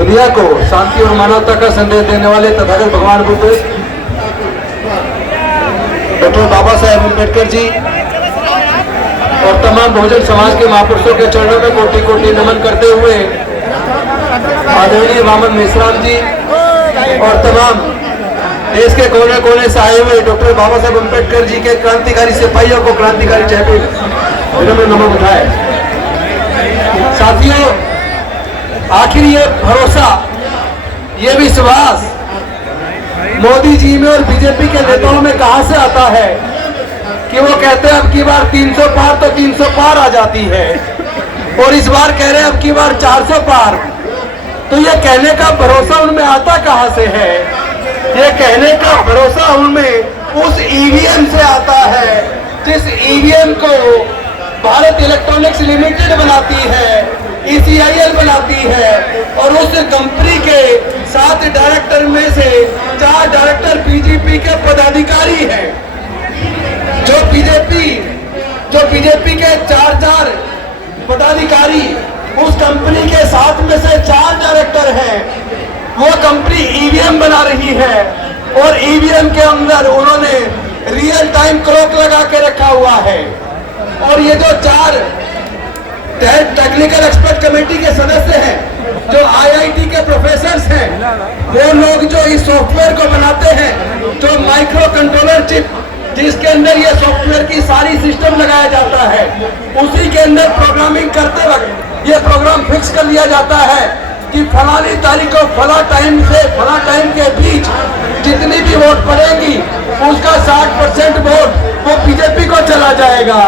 दुनिया को शांति और मानवता का संदेश देने वाले तथागत भगवान बुद्ध डॉक्टर बाबा साहेब अम्बेडकर जी और तमाम बहुजन समाज के महापुरुषों के चरणों में कोटि कोटि नमन करते हुए आदरणीय वामन मेश्राम जी और तमाम देश के कोने कोने से आए हुए डॉक्टर बाबा साहेब अम्बेडकर जी के क्रांतिकारी सिपाहियों को क्रांतिकारी जयपुर नमन उठाए। साथियों, आखिर ये भरोसा, ये विश्वास मोदी जी में और बीजेपी के नेताओं में कहां से आता है कि वो कहते हैं अब की बार 300 पार तो 300 पार आ जाती है, और इस बार कह रहे हैं अब की बार 400 पार। तो ये कहने का भरोसा उनमें आता कहां से है? ये कहने का भरोसा उनमें उस ईवीएम से आता है जिस ईवीएम को भारत इलेक्ट्रॉनिक्स लिमिटेड बनाती है, ECIL बनाती है, और उस कंपनी के 7 डायरेक्टर में से 4 डायरेक्टर बीजेपी के पदाधिकारी हैं। जो बीजेपी के 4 पदाधिकारी उस कंपनी के 7 में से 4 डायरेक्टर हैं। वो कंपनी ईवीएम बना रही है और ईवीएम के अंदर उन्होंने रियल टाइम क्लॉक लगा के रखा हुआ है। और ये जो 4 टेक्निकल एक्सपर्ट कमेटी के सदस्य हैं, जो IIT के प्रोफेसर हैं, वो लोग जो इस सॉफ्टवेयर को बनाते हैं, जो माइक्रो कंट्रोलर चिप जिसके अंदर ये सॉफ्टवेयर की सारी सिस्टम लगाया जाता है, उसी के अंदर प्रोग्रामिंग करते वक्त ये प्रोग्राम फिक्स कर लिया जाता है कि फलानी तारीख को फला टाइम से फला टाइम के बीच जितनी भी वोट पड़ेंगी उसका 60% वोट वो बीजेपी को चला जाएगा।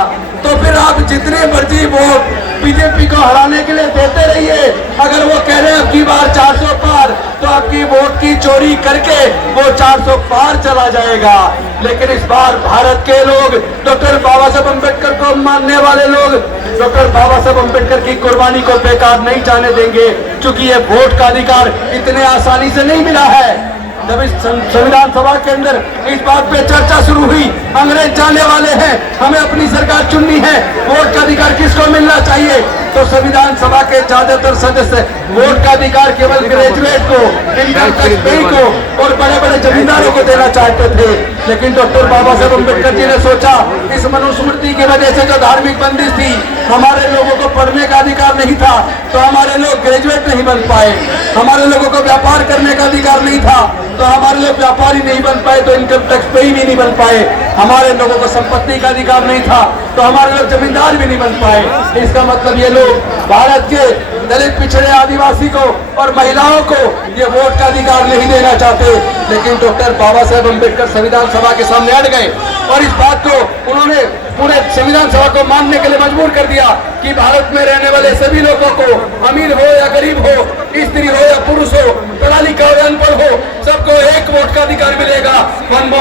तो फिर आप जितने मर्जी वोट बीजेपी को हराने के लिए देते रहिए। अगर वो कह रहे हैं अब की बार 400 पार, तो आपकी वोट की चोरी करके वो 400 पार चला जाएगा। लेकिन इस बार भारत के लोग, डॉक्टर बाबा साहेब अम्बेडकर को मानने वाले लोग, डॉक्टर बाबा साहेब अम्बेडकर की कुर्बानी को बेकार नहीं जाने देंगे, क्योंकि ये वोट का अधिकार इतने आसानी से नहीं मिला है। जब इस संविधान सभा के अंदर इस बात पे चर्चा शुरू हुई, अंग्रेज जाने वाले हैं, हमें अपनी सरकार चुननी है, वोट का अधिकार किसको मिलना चाहिए? तो संविधान सभा के ज्यादातर सदस्य वोट का अधिकार केवल ग्रेजुएट को, इनकम टैक्स पेयर को और बड़े बड़े जमींदारों को देना चाहते थे। लेकिन डॉक्टर बाबा साहेब अम्बेडकर जी ने सोचा इस मनुस्मृति की वजह से जो धार्मिक बंदिश थी, हमारे लोगों को पढ़ने का अधिकार नहीं था, तो हमारे लोग ग्रेजुएट नहीं बन पाए। हमारे लोगों को व्यापार करने का अधिकार नहीं था, तो हमारे लोग व्यापारी नहीं बन पाए, तो इनकम टैक्स पेयर भी नहीं बन पाए। हमारे लोगों को संपत्ति का अधिकार नहीं था, तो हमारे लोग जमींदार भी नहीं बन पाए। इसका मतलब ये लोग भारत के दलित, पिछड़े, आदिवासी को और महिलाओं को ये वोट का अधिकार नहीं देना चाहते। लेकिन डॉक्टर बाबा साहेब अम्बेडकर संविधान सभा के सामने अड़ गए और इस बात को उन्होंने पूरे संविधान सभा को मानने के लिए मजबूर कर दिया कि भारत में रहने वाले सभी लोगों को, अमीर हो या गरीब हो, स्त्री हो या पुरुष हो, पढ़ा लिखा हो या अनपढ़ हो, सबको एक वोट का अधिकार मिलेगा। 1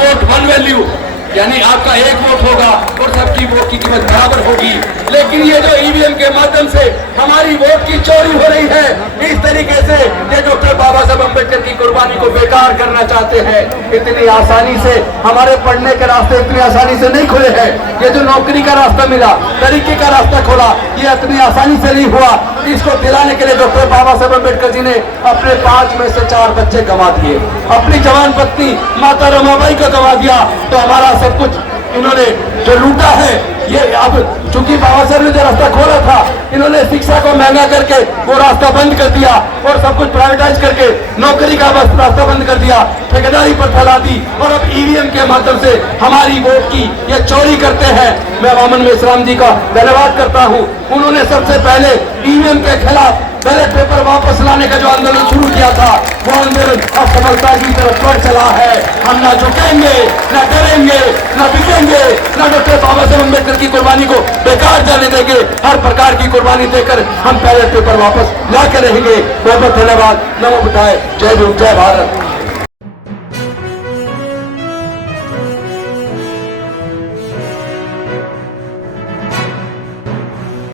वोट 1 वैल्यू, यानी आपका एक वोट होगा और सबकी वोट की कीमत बराबर होगी। लेकिन ये जो ईवीएम के माध्यम से हमारी वोट की चोरी हो रही है, इस तरीके से ये डॉक्टर बाबा साहब अम्बेडकर की कुर्बानी को बेकार करना चाहते हैं। इतनी आसानी से हमारे पढ़ने के रास्ते इतनी आसानी से नहीं खुले हैं। ये जो नौकरी का रास्ता मिला, तरीके का रास्ता खोला, ये इतनी आसानी से नहीं हुआ। इसको दिलाने के लिए डॉक्टर बाबा साहब अम्बेडकर जी ने अपने 5 में से 4 बच्चे गंवा दिए, अपनी जवान पत्नी माता रमाबाई को गंवा दिया। तो हमारा सब कुछ इन्होंने जो लूटा है, ये अब चूंकि बाबा साहब ने जो रास्ता खोला था, इन्होंने शिक्षा को महंगा करके वो रास्ता बंद कर दिया और सब कुछ प्राइवेटाइज करके नौकरी का रास्ता बंद कर दिया, ठेकेदारी पर फैला दी और अब ईवीएम के माध्यम से हमारी वोट की ये चोरी करते हैं। मैं वामन मेश्राम जी का धन्यवाद करता हूँ। उन्होंने सबसे पहले ईवीएम के खिलाफ बैलेट पेपर वापस लाने का जो आंदोलन शुरू किया था, वो आंदोलन अब सफलता की तरफ बढ़ चला है। हम ना झुकेंगे, ना डरेंगे, ना बिकेंगे, ना डॉक्टर बाबा साहेब अम्बेडकर की कुर्बानी को बेकार जाने देंगे। हर प्रकार की कुर्बानी देकर हम बैलेट पेपर वापस ला के रहेंगे। बहुत बहुत धन्यवाद। नमो बुद्धाय। जय हिंद, जय भारत।